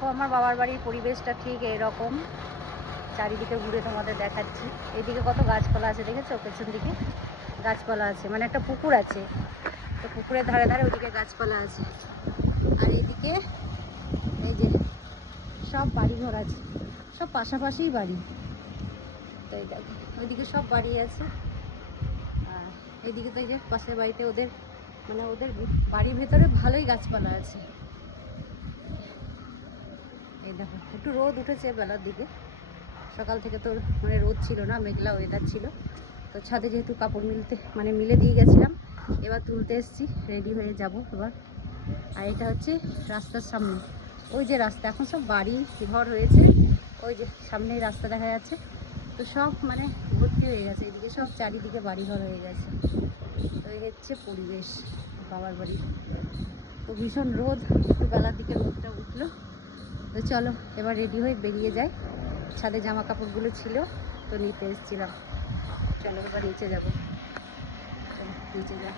দেখো আমার বাবার বাড়ির পরিবেশটা ঠিক এরকম, চারিদিকে ঘুরে তোমাদের দেখাচ্ছি। এইদিকে কত গাছপালা আছে দেখেছো, পেছন দিকে গাছপালা আছে, মানে একটা পুকুর আছে, তো পুকুরের ধারে ধারে ওইদিকে গাছপালা আছে। আর এইদিকে এই যে সব বাড়ি ঘর আছে, সব পাশাপাশিই বাড়ি। তো এই দেখো ওইদিকে সব বাড়ি আছে, আর এইদিকে তো এই যে পাশের বাড়িতে ওদের, মানে ওদের বাড়ির ভেতরে ভালোই গাছপালা আছে। এই দেখো একটু রোদ উঠেছে বেলার দিকে, সকাল থেকে তো মানে রোদ ছিল না, মেঘলা ওয়েদার ছিল। তো ছাদে যেহেতু কাপড় মিলে দিয়ে গেছিলাম, এবার তুলতে এসেছি, রেডি হয়ে যাব এবার। আর এটা হচ্ছে রাস্তার সামনে, ওই যে রাস্তা, এখন সব বাড়ি ঘর হয়েছে, ওই যে সামনেই রাস্তা দেখা যাচ্ছে। তো সব মানে ভর্তি হয়ে গেছে, এদিকে সব চারিদিকে বাড়ি ঘর হয়ে গেছে। তো এই হচ্ছে পরিবেশ বাবার বাড়ি। তো ভীষণ রোদ, একটু বেলার দিকে রোদটা উঠলো। তো চলো এবার রেডি হয়ে বেরিয়ে যাই। ছাদে জামা কাপড়গুলো ছিল তো নিতে এসেছিলাম, চলো এবার নিচে যাবো, চলো নিচে যাই।